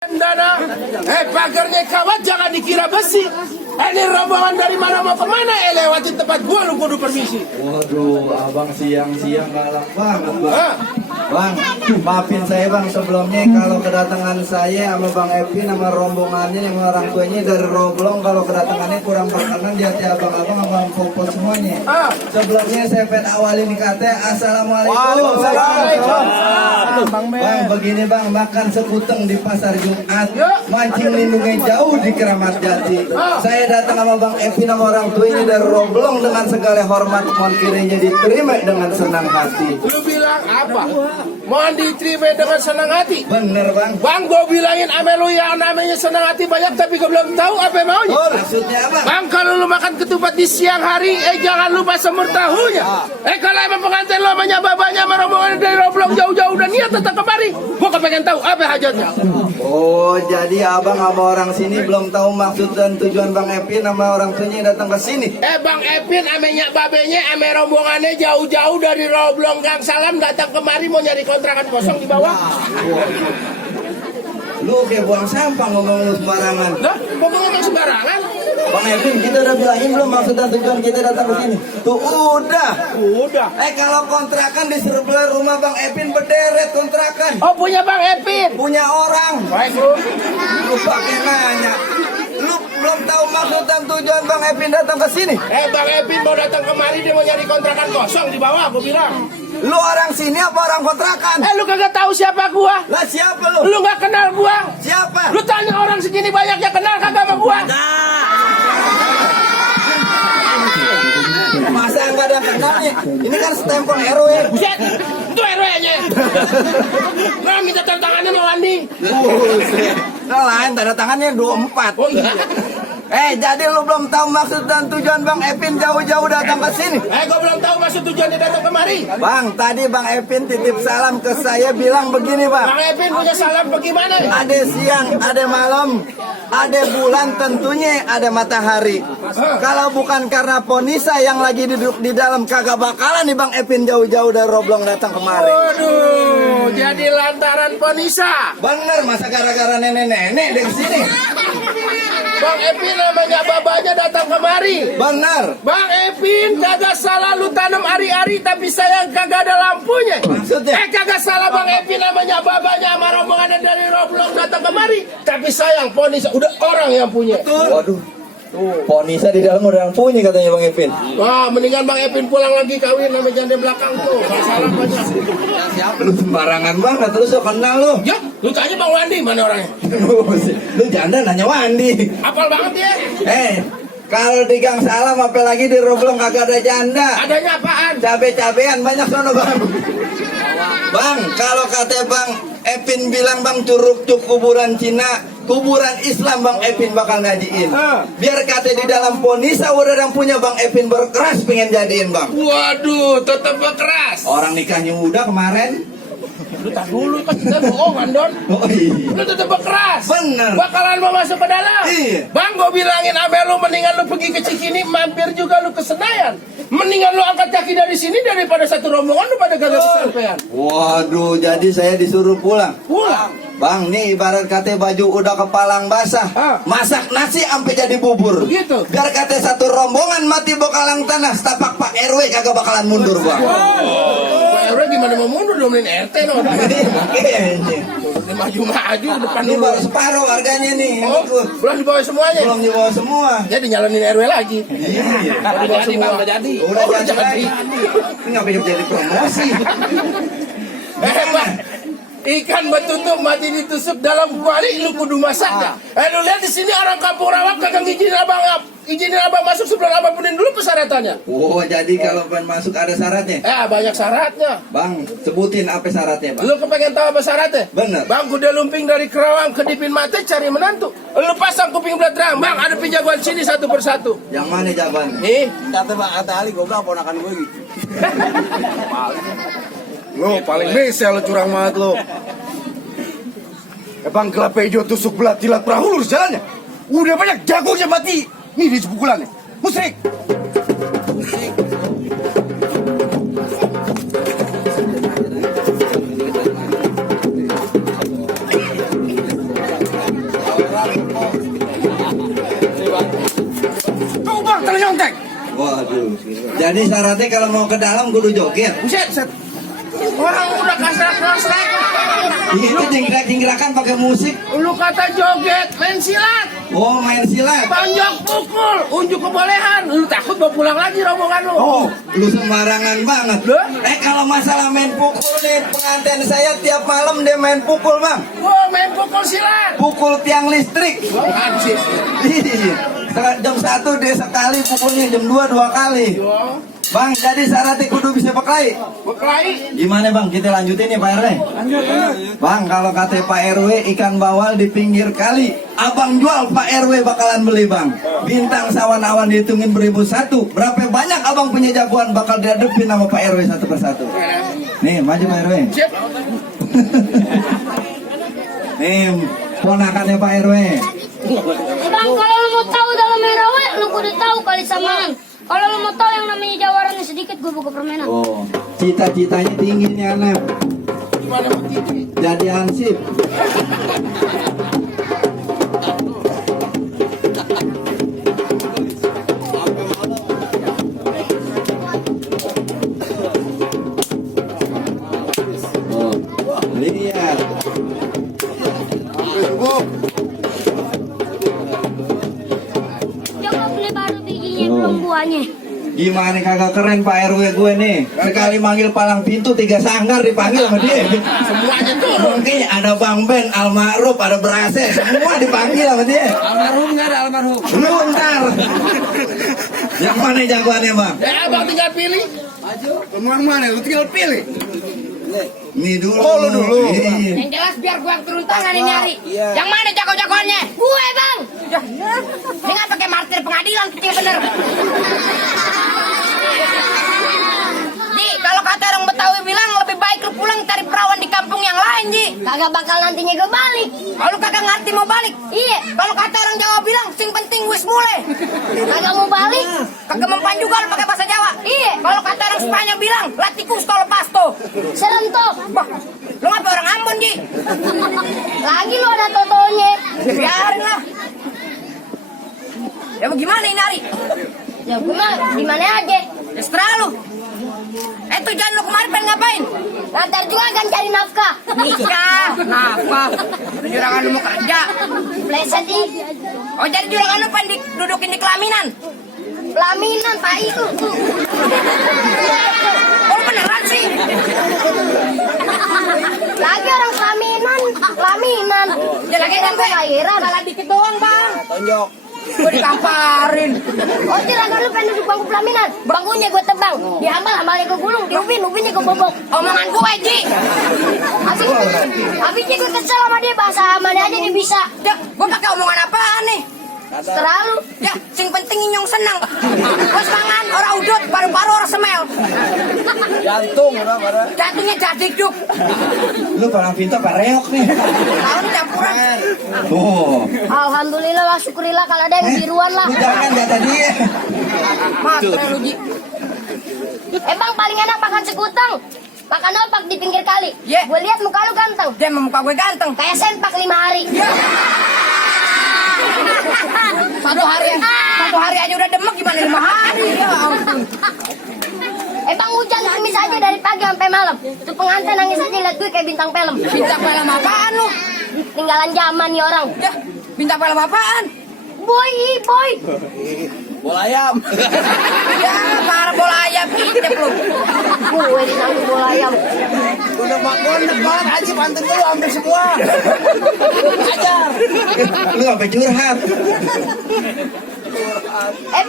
Dana, pagarnya kawat jangan dikira besi. Ini rombongan dari mana mau kemana? Lewatin tempat gua lu kudu permisi. Waduh, abang siang-siang galak banget bang. Bang, maafin saya bang sebelumnya kalau kedatangan saya sama Bang Epin sama rombongannya yang orang tuanya dari Roblong, kalau kedatangannya kurang berkenan di hati abang-abang sama Bang Popo semuanya. Sebelumnya saya pengen awalin kata assalamualaikum. Bang, begini bang, makan sekuteng di pasar Jumat, mancing lindungnya jauh di Keramat Jati. Saya datang sama Bang Epin sama orang tuanya dari Roblong dengan segala hormat, mohon kiranya diterima dengan senang hati. Lu bilang apa? Mohon diterima dengan senang hati. Bener bang. Bang, gue bilangin ame lu yang namanya senang hati banyak, tapi gue belum tahu apa maunya. Maksudnya apa? Bang, kalau lu makan ketupat di siang hari, jangan lupa semur tahunya. Kalau emang pengantin lo banyak babanya sama rombongan dari Roblong jauh-jauh dan niat tetap kemari, gue kepengen tahu apa hajatnya. Oh, jadi abang sama orang sini belum tahu maksud dan tujuan Bang Epin sama orang tuanya yang datang ke sini. Bang Epin amenya babenya ame rombongannya jauh-jauh dari Roblong Gang Salam datang kemari mau nyari kontrakan kosong di bawah. Lu kayak buang sampah ngomong lu sembarangan. Lah, kok ngomong sembarangan? Bang Epin, kita udah bilangin belum maksud dan tujuan kita datang ke sini? Tuh udah. Kalau kontrakan di sebelah rumah Bang Epin berderet kontrakan. Oh, punya Bang Epin. Punya orang. Baik, Bro. Lu pakai nanya. Lu belum tahu maksud dan tujuan Bang Epin datang ke sini? Bang Epin mau datang kemari dia mau nyari kontrakan kosong di bawah, aku bilang. Lu orang sini apa orang kontrakan? Lu kagak tahu siapa gua? Lah siapa lu? Lu nggak kenal gua? Siapa? Lu tanya orang segini banyaknya kenal kagak sama gua? Masa enggak ada kenalnya? Ini kan stempel RW. Buset, itu RW-nya. Gua minta tanda tangannya sama Wandi. Nah lain tanda tangannya 24. Oh iya. Jadi lu belum tahu maksud dan tujuan Bang Epin jauh-jauh datang ke sini? Gua belum tahu maksud tujuan dia datang kemari. Bang, tadi Bang Epin titip salam ke saya bilang begini Bang. Bang Epin punya salam bagaimana? Ada siang, ada malam, ada bulan tentunya ada matahari. Kalau bukan karena Ponisa yang lagi duduk di dalam kagak bakalan nih Bang Epin jauh-jauh dari Roblong datang kemari. Waduh, jadi lantaran Ponisa. Bener, masa gara-gara nenek-nenek dari sini? Bang Epin namanya babanya datang kemari. Bener. Bang Epin kagak salah lu tanam ari-ari tapi sayang kagak ada lampunya. Maksudnya? Kagak salah Bang Epin namanya babanya sama rombongannya dari Roblong datang kemari. Tapi sayang Ponisa udah orang yang punya. Waduh. Tuh, Ponisa di dalam udah yang punya katanya Bang Epin. Wah, mendingan Bang Epin pulang lagi kawin sama janda belakang tuh. Gak salah banyak. Lu sembarangan banget, lu so kenal lu. Ya, lu tanya Bang Wandi mana orangnya? Lu janda nanya Wandi. Apal banget dia. Kalau di Gang Salam apalagi di Roblong kagak ada janda. Adanya apaan? Cabe-cabean banyak sono Bang. Bang, kalau kata Bang Epin bilang Bang curug cuk kuburan Cina, kuburan Islam Bang Epin bakal ngajiin. Biar kata di dalam Ponisa udah yang punya Bang Epin berkeras pengen jadiin Bang. Waduh, tetep berkeras. Orang nikahnya udah kemarin. Lu tak dulu kan kita bohongan Don. Oh iya. Lu tetep berkeras. Bener. Bakalan mau masuk ke dalam. Iya. Bang, gua bilangin Abel lu mendingan lu pergi ke Cikini, mampir juga lu ke Senayan. Mendingan lu angkat kaki dari sini daripada satu rombongan lu pada kagak kesampean. Waduh, jadi saya disuruh pulang. Pulang. Bang, nih ibarat kata baju udah kepalang basah, masak nasi sampai jadi bubur. Begitu. Biar kata satu rombongan mati bekalang tanah, setapak Pak RW kagak bakalan mundur Bang. Pak RW gimana mau mundur domelin RT no. Kayaknya. Maju-maju depan Ini dulu. baru separuh harganya nih. Oh, belum dibawa semuanya. Belum dibawa semua. Jadi nyalonin RW lagi. Iya. Udah jadi Bang, udah jadi. Udah jadi. Ini ngapain jadi promosi? Bang, ikan betutup mati ditusuk dalam kuali lu kudu masak dah. Lu lihat di sini orang kampung rawa kagak izinin abang masuk sebelum abang punin dulu persyaratannya. Oh, jadi kalau pengen masuk ada syaratnya? Banyak syaratnya. Bang, sebutin apa syaratnya Bang? Lu kepengen tahu apa syaratnya? Bener. Bang, kuda lumping dari Kerawang ke Dipin Mate cari menantu. Lu pasang kuping belakang, Bang, ada penjagoan sini satu persatu. Yang mana jawabannya? Nih, Kata Bang Kata Ali, gue bilang ponakan gue gitu. Lo paling bisa lo curang banget lo. Bang gelap hijau tusuk belat tilat perahu lurus jalannya. Udah banyak jagonya mati. Nih di sepukulannya. Musrik. Enteng. Waduh. Jadi syaratnya kalau mau ke dalam kudu joget. Buset, set. Orang udah kasar keras. Itu jingkrak-jingkrakan pakai musik. Lu kata joget, main silat. Oh, main silat. Tonjok pukul, unjuk kebolehan. Lu takut mau pulang lagi rombongan lu. Oh, lu sembarangan banget. Loh? Kalau masalah main pukul nih, pengantin saya tiap malam dia main pukul, Bang. Oh, main pukul silat. Pukul tiang listrik. Anjir. Iya. Jam 1 dia sekali pukulnya, jam 2 dua kali. Bang, jadi syaratnya kudu bisa berkelahi. Berkelahi. Gimana Bang, kita lanjutin ya Pak RW? Bang, kalau kata Pak RW ikan bawal di pinggir kali, abang jual Pak RW bakalan beli Bang. Bintang sawan awan dihitungin beribu satu. Berapa banyak abang punya jagoan bakal dihadapin sama Pak RW satu persatu. Nih, maju Pak RW. Siap. Nih, ponakannya Pak RW. Bang, kalau lu mau tahu dalam rawe, lu kudu tahu kali samaan. Kalau lu mau tahu yang namanya jawarannya sedikit, gue buka permainan. Oh, cita-citanya tinggi nih anak. Gimana mau tinggi? Jadi hansip. Oh, lihat. Coba beli baru bijinya belum buahnya. Gimana kagak keren Pak RW gue nih. Sekali manggil palang pintu 3 sanggar dipanggil sama dia. Semuanya tuh. Mungkin ada Bang Ben, Almarhum, ada Berase, semua dipanggil sama dia. Almarhum nggak ada almarhum. Lu ntar. Yang mana jagoannya Bang? Ya abang tinggal pilih. Kemana mana? Lu tinggal pilih. Nih dulu. Oh, lu dulu. Iya. Yang jelas biar gua turun tangan ini nyari. Yang mana jago-jagoannya? Gue bang. Dia nggak pakai martir pengadilan, kecil bener. Ji, kalau kata orang Betawi bilang lebih baik lu pulang cari perawan di kampung yang lain, Ji. Kagak bakal nantinya gue balik. Kalau kagak ngerti mau balik. Iya. Kalau kata orang Jawa bilang sing penting wis mulai. Kagak mau balik. Kagak mempan juga lu pakai bahasa Jawa. Iya. Kalau kata orang Spanyol bilang latikus kalau pasto. Serem tuh. Bah, lu ngapa orang Ambon, Ji? Lagi lu ada totonya. Biarin lah. Ya bagaimana ini Ari? Ya gimana aja? Ya seterah lu. Tujuan lu kemarin pengen ngapain? Nanti juga kan cari nafkah. Nikah, nafkah. Juragan lu mau kerja. Pleset ih. Oh jadi juragan lu pengen dudukin di kelaminan? Pelaminan, Pak itu. Oh beneran sih? Lagi orang pelaminan. Ya lagi kan gue lahiran. Salah dikit doang bang. Tonjok. Gue dikamparin. Oh juragan lu pengen duduk bangku pelaminan. Bangkunya gue tebang. Diambal-ambalnya gue gulung. Diubin-ubinnya gue bobok. Omongan gue Ji. Habisnya gue kesel sama dia. Bahasa mana aja dia bisa. Ya, gue pakai omongan apaan nih? Terlalu. Ya, sing penting inyong senang. Bos mangan, orang udut, paru-paru orang semel. Jantung udah pada. Jantungnya jadi duk. Lu palang pintu apa reok nih? Tahu campuran. Oh. Alhamdulillah lah, syukurilah kalau ada yang biruan lah. Lu jangan jatah dia. Mas, terlalu Ji. Bang, paling enak makan sekutang. Makan opak di pinggir kali. Ye. Gue lihat muka lu ganteng. Dia muka gue ganteng. Kayak sempak 5 hari. Satu hari aja udah demek gimana 5 hari? Ya ampun. Bang, hujan semis aja dari pagi sampai malam. Itu pengantin nangis aja liat gue kayak bintang film. Bintang film apaan lu? Tinggalan zaman nih orang. Ya, bintang film apaan? Boy. Bola ayam. Ya, para bola ayam hitep lu. Gue disangka bola ayam. Udah gondek banget aja pantun dulu ambil semua. Ajar. Lu apa curhat?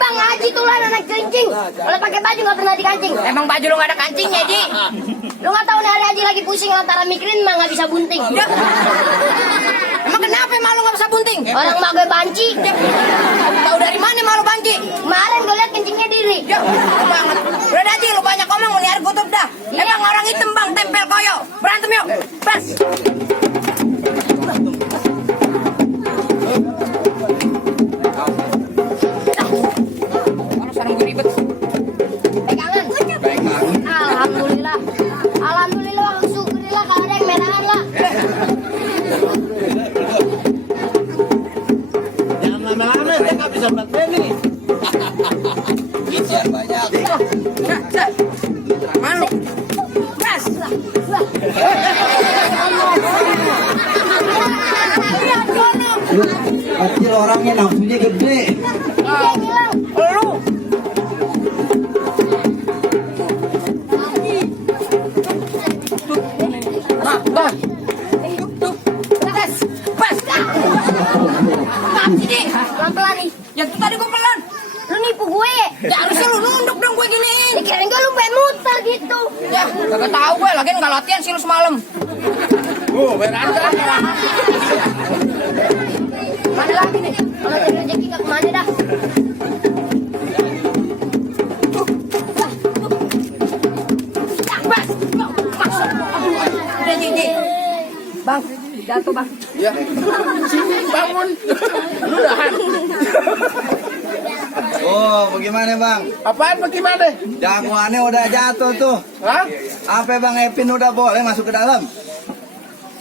Bang, Haji tuh lah anak kencing. Kalau pakai baju nggak pernah dikancing. Emang baju lu gak ada kancingnya, Ji? Lu nggak tahu nih hari Haji lagi pusing antara mikirin mah nggak bisa bunting. Ya. Emang kenapa emang lu gak bisa bunting? Orang mah gue banci. Tahu dari mana malu banci? Kemarin gue liat kencingnya diri. Ya, banget. Udah dah, Ji, lu banyak ngomong, ini air tutup dah. Emang orang hitam bang, tempel koyo. Berantem yuk. Bas. Sarung gue ribet. Pegangan. Alhamdulillah. Alhamdulillah, syukurillah kalau ada yang menahan lah. Jangan lama-lama, dia gak bisa berat nih. biar banyak. Malu. Gas. Kecil orangnya nafsunya gede. Lu. Bang. Gas. Pas. Tapi nih, pelan-pelan nih. Yang itu tadi gue pelan. Lu nipu gue. Ya harusnya lu nunduk dong gue giniin. Dikirain gue lu pengen muter gitu. Ya, kagak tahu gue, lagian nggak latihan sih lu semalam. Oh, beranda. Mana lagi nih? Kalau ada rezeki gak kemana dah? Bas. Udah Jiji. Bang, jatuh bang. Ya. Sini bangun. Lu dahan. Oh, bagaimana bang? Apaan bagaimana? Jagoannya udah jatuh tuh. Hah? Apa bang Epin udah boleh masuk ke dalam?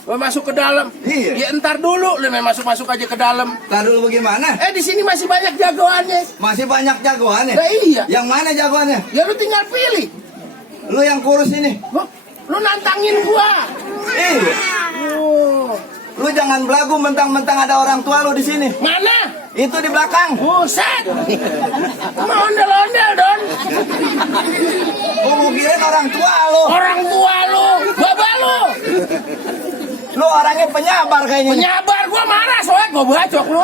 Gua masuk ke dalam. Iya. Ya entar dulu, lu main masuk aja ke dalam. Ntar dulu bagaimana? Di sini masih banyak jagoannya. Masih banyak jagoannya? Nah, iya. Yang mana jagoannya? Ya lu tinggal pilih. Lu yang kurus ini. Lu nantangin gua. Iya. Oh. Lu jangan belagu mentang-mentang ada orang tua lu di sini. Mana? Itu di belakang. Buset. Mau ondel-ondel, Don. Oh, lu kirain orang tua lu. Orang tua lu, bapak lu. Lu orangnya penyabar kayaknya. Penyabar gua marah soalnya gua bacok lu.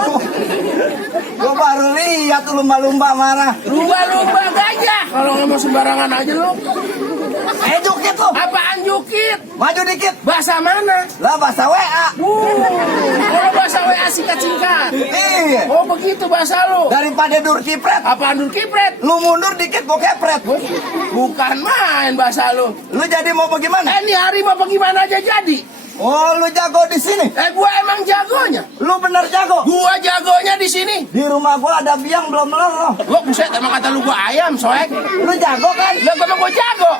Gua baru lihat lu lumba-lumba marah. Lumba-lumba gajah. Kalau ngomong sembarangan aja lu. Jukit lu. Apaan jukit? Maju dikit. Bahasa mana? Lah bahasa WA. Kalau bahasa WA singkat-singkat. Iya. Oh begitu bahasa lu. Daripada dur kipret, Apaan dur kipret? lu mundur dikit gua kepret. Bukan main bahasa lu. Lu jadi mau bagaimana? Ini hari mau bagaimana aja jadi. Oh, lu jago di sini. Gua emang jagonya. Lu bener jago. Gua jagonya di sini. Di rumah gua ada biang belum meloroh. Gua buset emang kata lu gua ayam soek. Lu jago kan? Lah gua emang gua jago.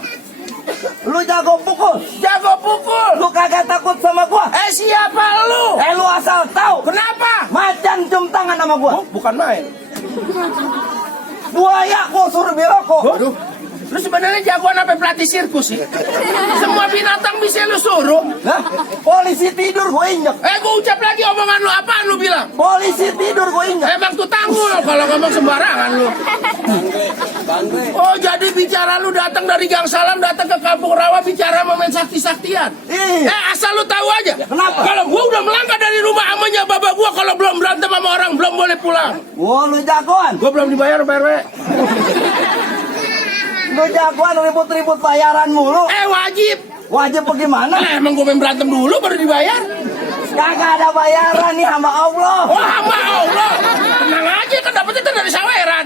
Lu jago pukul. Jago pukul. Lu kagak takut sama gua. Siapa lu? Lu asal tahu. Kenapa? Macan cium tangan sama gua. Oh, bukan main. Buaya gua suruh biroko. Waduh. Lu sebenarnya jagoan apa pelatih sirkus sih? Semua binatang bisa lu suruh. Nah, polisi tidur gua injek. Gua ucap lagi omongan lu, apaan lu bilang? Polisi tidur gua injek. Emang tuh tanggul kalau ngomong sembarangan lu. Oh jadi bicara lu datang dari Gang Salam datang ke Kampung Rawa bicara mau main sakti-saktian. Iya. Asal lu tahu aja. Kenapa? Kalau gua udah melangkah dari rumah amanya bapak gua kalau belum berantem sama orang belum boleh pulang. Wah, lu jagoan. Gua belum dibayar PRW. Lu jagoan ribut-ribut bayaran mulu. Wajib. Wajib bagaimana? Emang gua main berantem dulu baru dibayar. Kagak ada bayaran nih sama Allah. Oh hamba Allah. Tenang aja kan dapetnya itu dari saweran.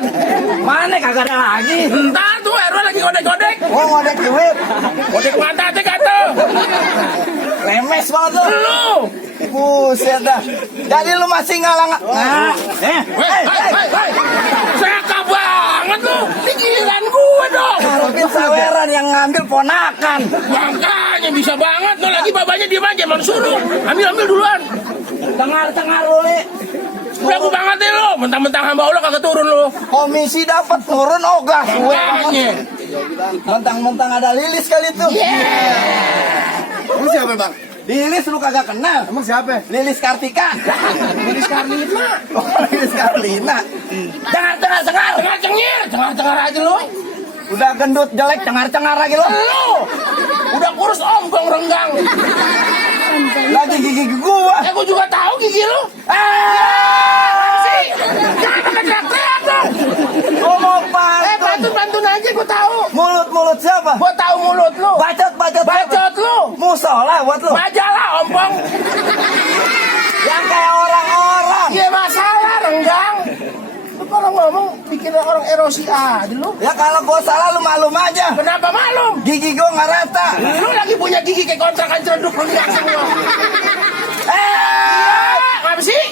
Mana kagak ada lagi. Entar tuh RW lagi godek-godek. Oh, ngodek duit. Godek mata aja kata. Lemes banget lu. Lu. Buset dah. Jadi lu masih ngalang. Nah, Hei. Seka banget lu. Ini giliran gua dong. Harapin saweran yang ngambil ponakan. Makanya bisa banget. Lo lagi babanya diem aja. Mau suruh. Ambil duluan. Tengar-tengar lu nih. Belagu banget deh lo. Mentang-mentang hamba Allah kagak turun lo. Komisi dapat turun ogah. Makanya. Mentang-mentang ada Lilis kali itu. Lu siapa bang? Lilis lu kagak kenal. Emang siapa? Lilis Kartika. Lilis Karlina. Oh, Lilis Karlina. Cengar-cengar. Cengar aja lo. Udah gendut jelek cengar-cengar lagi lo. Lo. Udah kurus ompong renggang. Lagi gigi gua. Gua juga tahu gigi lo. Sih. Jangan pakai teriak-teriak dong. Gua mau pantun. Pantun aja gua tahu. Mulut siapa? Gua tahu mulut lo. Bacot lo. musola buat lu. Majalah ompong. Yang kayak orang-orang. Ya masalah renggang. Lu kalau ngomong bikin orang erosi aja lu. Ya kalau gua salah lu malum aja. Kenapa malum? Gigi gua nggak rata. Lu lagi punya gigi kayak kontrakan celeduk lu nggak semua. Apa sih?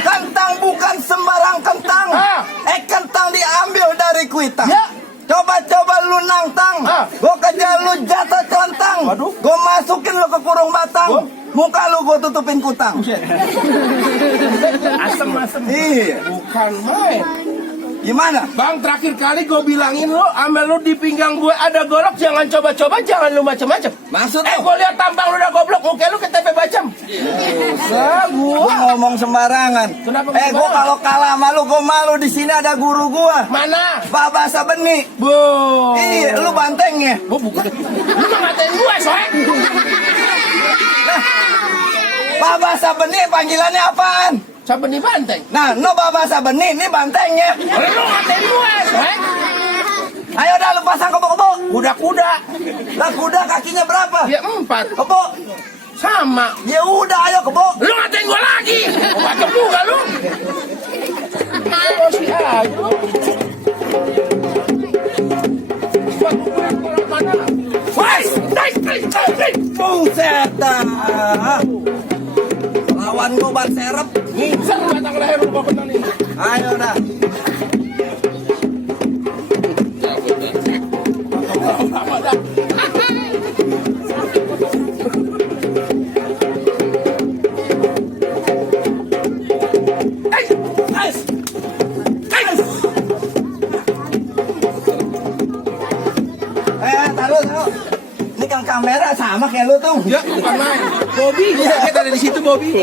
Kentang bukan sembarang kentang. Kentang diambil dari kuitang. Ya. Coba lu nantang. Gua kejar lu jatuh celentang. Waduh. Gua masukin lu ke kurung batang. Muka lu gua tutupin kutang. Asem. Iya. Bukan main. Gimana? Bang, terakhir kali gue bilangin lo, amel lo di pinggang gue ada golok, jangan coba-coba, jangan lu macem-macem. Maksud gue lo? lihat tampang lu udah goblok, muka lu ketep bacem. Gua ngomong sembarangan. Kenapa Gua sembarangan? kalau kalah malu, gua malu. Di sini ada guru gua. Mana? Pak Bahasa Benih. Bu. Iya, lu bantengnya. Bu, bukan. Lu mah ngatain gue, soek. Pak Bahasa Benih panggilannya apaan? Siapa nih banteng? Nah, no Pak Bahasa Benih, ini bantengnya. Lu ngatain gue, soek. Ayo dah lu pasang kebo-kebo. Kuda-kuda. Lah kuda kakinya berapa? Ya 4. Kebo. Sama. Ya udah, ayo kebo. Lu ngatain gue lagi. Mau bacem juga lu. Oh, si aja. Buset dah. Lawan gua ban serep. Ngisar batang leher lu bapak nih. Ayo dah. Taruh. Ini kan kamera sama kayak lu tuh. Ya, bukan main. Bobby, kita ada di situ Bobby.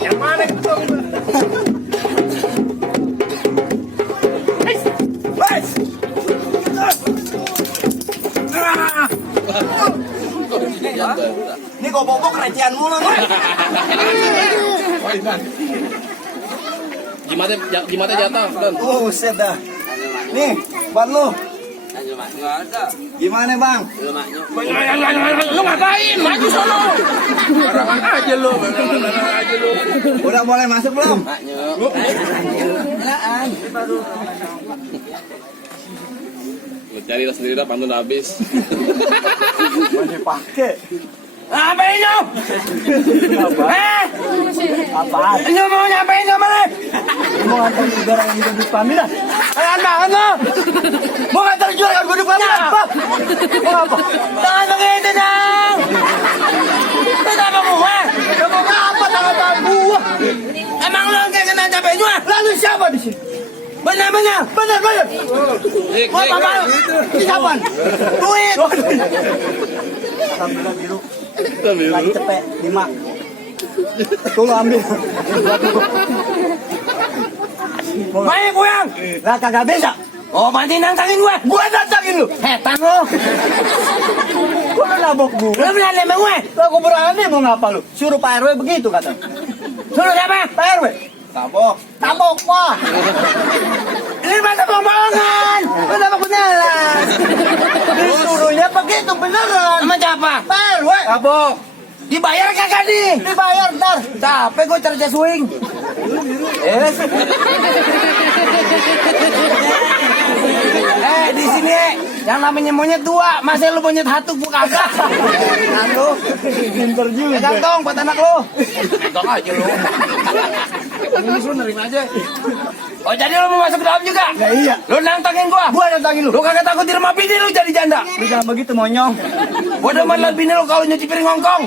Yang mana itu? Wes. Ini kok bobok recehan mulu nih. Jimatnya jatuh, Don. Buset dah. Nih, buat lu. Gimana bang? Lu ngapain? Maju sono. Barangan aja lu. Udah boleh masuk belum? Lu cari sendiri dah, pantun habis. Masih pakai. Apa ini? Apaan? Ini mau nyampein sama lu? Mau ngantar negara yang hidup di Pamila? Kalian banget lu. Mau ngantar jual yang gue di Pamela? Apa? Mau apa? Jangan begitu dong. Kenapa gua? Mau apa tangan gua? Emang lu kayak kena capek juga? Lalu siapa di sini? Benar. Mau apa? Siapa? Duit. Alhamdulillah biru. Lagi cepet 5. Tunggu ambil. Main kuyang. Lah kagak bisa. Oh, mati nantangin gue. Gua nantangin lu. Hetan lu. Gua udah nabok gua. Lu berani sama gue? Lah gua berani mau ngapa lu? Suruh Pak RW begitu kata. Suruh siapa? Pak RW. Tabok. Tabok Pak. Ini masa bohongan. Kenapa kenalan? Disuruhnya begitu beneran. Sama siapa? Pak RW. Tabok. Dibayar kagak nih? Dibayar ntar. Capek gue cerja swing. Di sini yang namanya monyet 2, masa lu monyet 1 gua kagak. Aduh, pinter juga. Pegang tong buat anak lu. Pegang aja lu. Lu nerima aja. Oh, jadi lu mau masuk ke dalam juga? Ya iya. Lu nantangin gua. Gua nantangin lu. Lu kagak takut di rumah bini lu jadi janda? Lu jangan begitu monyong. Gua demen liat bini lu kalau nyuci piring ngongkong.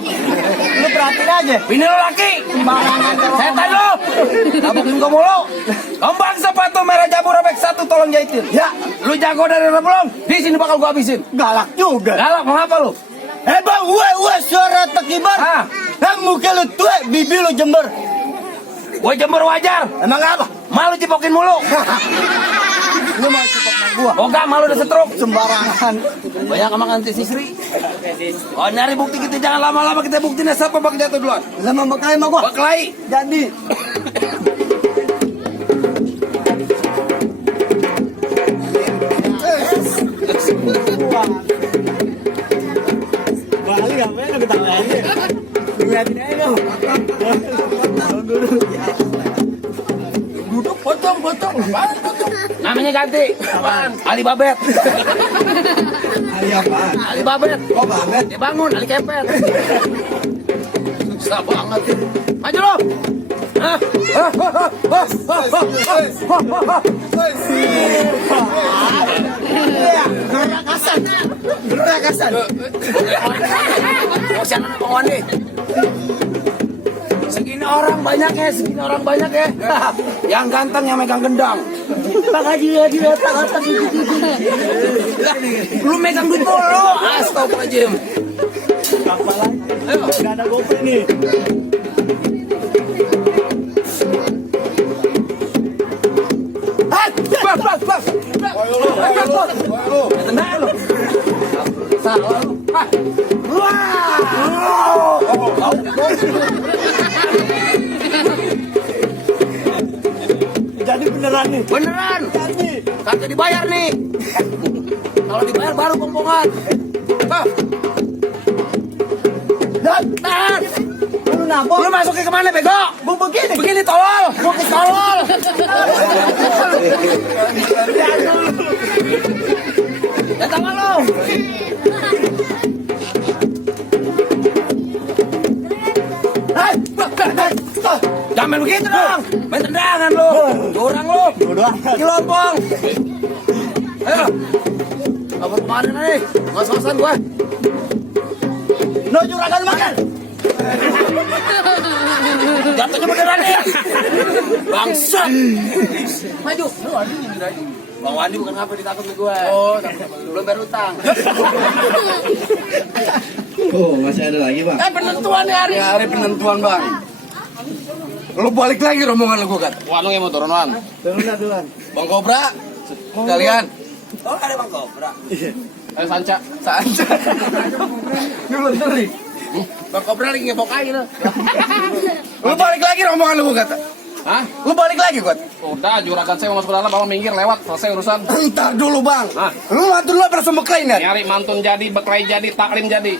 Lu perhatiin aja. Bini lu laki. Sembarangan kalau Setan lu. Tabukin gua mulu. Lombang sepatu merah jambu robek 1 tolong jahitin. Ya, Lu jago dari mana belum? Di sini bakal gua habisin. galak juga. Galak mau apa lu? Bang, gue suara tekibar. Ah. Muka lu tuh, bibi lu jember. Gua jemur wajar. Emang apa? Malu cipokin mulu. Lu mau cepet sama gua? Boga malu udah setruk. Sembarangan. Banyak sama anti sisri. Oh, nyari bukti kita jangan lama-lama, kita buktiin siapa bak jatuh duluan. Sama bekal sama gua. Baklai. Jadi. Balik apa ya ketawain? Lihatin aja dong. Duduk potong. Namanya ganti. Apaan? Ali Babet. Ali apaan? Ali Babet. Oh banget. Dia bangun, Ali Kepet. Susah banget. Maju lo. Gerakasan. Oh, siapa nama pengundi? Segini orang banyak ya, segini orang banyak ya. Yang ganteng yang megang gendang. Pak Haji lagi datang. Lu megang duit mulu. Astagfirullahaladzim. Ayo. Gak ada GoPay nih. Bas. Tenang lu. Salah lu. Jadi beneran nih. Beneran. Kagak dibayar nih. Kalau dibayar baru pompongan. Tahan. Lu nabok. Lu masukin kemana bego? Gua begini. Begini tolol. Gua ke tolol. Ya tangan lu. Jangan main begitu dong. Main tendangan lu. Curang lu. Kilompong. Ayo. Apa kemarin nih? Ngos-ngosan gua. No juragan makan. Jatuhnya beneran nih. Bangsa. Maju. Bang Wandi bukan ngapa ditakut ke gue. Oh, belum bayar utang. Oh, masih ada lagi bang. Penentuan nih hari. Hari penentuan bang. Lu balik lagi rombongan lu gue kan. Wan lu yang mau turun Wan. Turun duluan. Bang Kobra. Kalian. Oh ada Bang Kobra. Ayo Sanca. Ini belum teri. Bang Kobra lagi ngebok aja lu. Lu balik lagi rombongan lu gue kata. Hah? Lu balik lagi gue. Udah juragan saya mau masuk ke dalam, bawa minggir lewat, selesai urusan. Entar dulu bang. Hah? Lu ngatur dulu apa sama Klein ya? Nyari mantun jadi, beklai jadi, taklim jadi.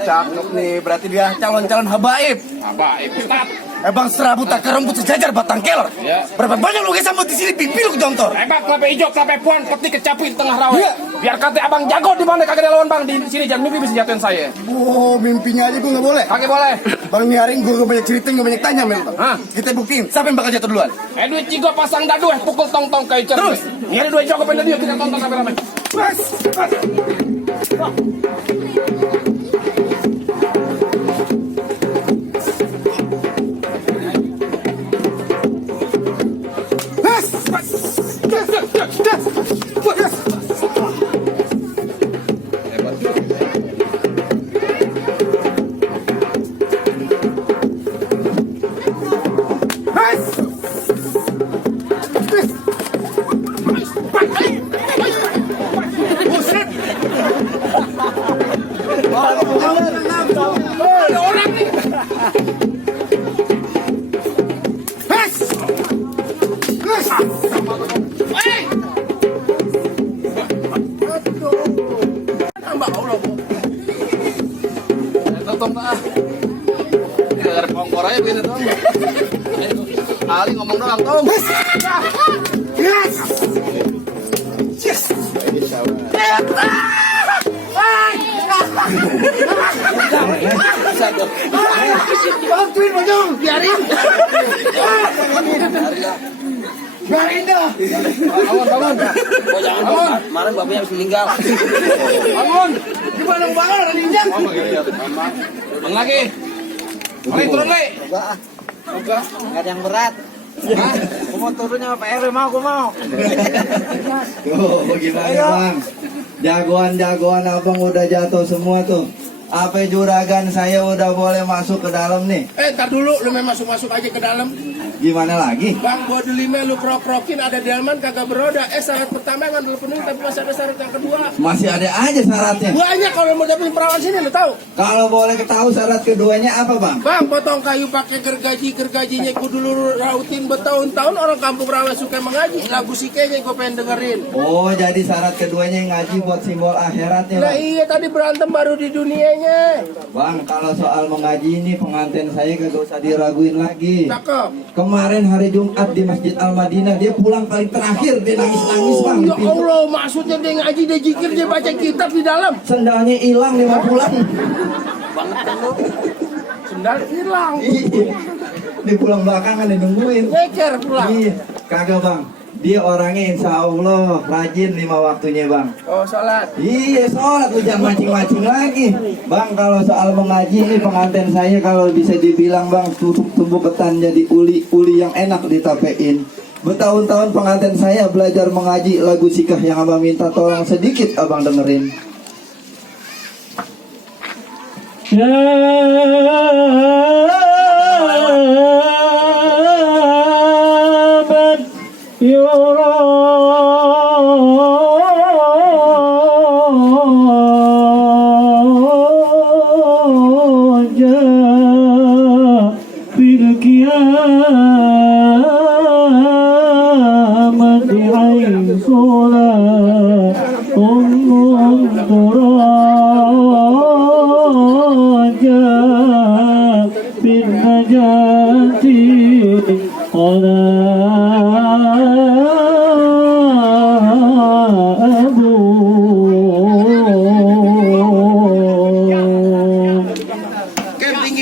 Cakep nih. Berarti dia calon-calon habaib. Apa? Ustad. Bang serabut akar rambut sejajar batang keler. Ya. Berapa banyak lu sambut di sini pipi lu kejontor. Hebat, kelapa hijau, kelapa puan, peti kecapi di tengah rawa. Iya. Biar kata abang jago di mana kagak ada lawan bang di sini, jangan mimpi bisa jatuhin saya. Oh, mimpinya aja gue gak boleh. Kagak boleh. Bang Nyaring gue gak banyak cerita, gak banyak tanya Mel. Hah? Kita buktiin siapa yang bakal jatuh duluan. Duit cigo pasang dadu, pukul tong-tong kayak cermin. Terus? Nyari duit jago pengen dia, kita tonton kameramen. Ada orang nih. Hei! Tambah Allah, Bu. Tong tak. Tidak ada pongkor aja begini dong. Ali ngomong doang, Tom. Bantuin Bang Jong, biarin. Biarin dah. Bangun. Oh, jangan bangun. Kemarin bapaknya habis meninggal. Bangun. Gimana mau bangun orang ninjak? Bangun lagi. Mari turun, Le. Gak ada yang berat. Hah? Aku mau turunnya Pak RW mau, aku mau. Oh, bagaimana bang? Jagoan-jagoan abang udah jatuh semua tuh. Apa juragan saya udah boleh masuk ke dalam nih? Ntar dulu, lu main masuk-masuk aja ke dalam. Gimana lagi? Bang, bodi lima lu prok-prokin ada delman kagak beroda. Syarat pertama yang dulu penuh, tapi masih ada syarat yang kedua. Masih ada aja syaratnya. Banyak kalau mau dapetin perawan sini, lu tahu. Kalau boleh ketahui syarat keduanya apa bang? Bang, potong kayu pakai gergajinya ku dulu rautin bertahun-tahun. Orang kampung rawa suka mengaji. Lagu sikenya gue pengen dengerin. Oh, jadi syarat keduanya ngaji buat simbol akhiratnya Nah bang? iya, tadi berantem baru di dunianya. Bang, kalau soal mengaji ini pengantin saya kagak usah diraguin lagi. Cakep. Kemarin hari Jumat di Masjid Al-Madinah dia pulang paling terakhir, dia nangis-nangis bang. Oh, di ya pintu. Allah, maksudnya dia ngaji, dia jikir, dia baca kitab di dalam. Sendalnya hilang dia mau pulang. Banget kan lu. Sendal hilang. Iya. Di pulang belakangan dia nungguin. Ngeker pulang. Iya, kagak bang. Dia orangnya insya Allah rajin 5 waktunya bang. Oh, sholat. Iya sholat, lu jangan mancing-mancing lagi bang. Kalau soal mengaji ini pengantin saya kalau bisa dibilang bang tumbuh ketan jadi uli yang enak ditapein. Bertahun-tahun pengantin saya belajar mengaji lagu sikah yang abang minta tolong sedikit abang dengerin.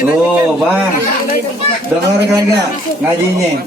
Oh bang, dengar kagak ngajinya?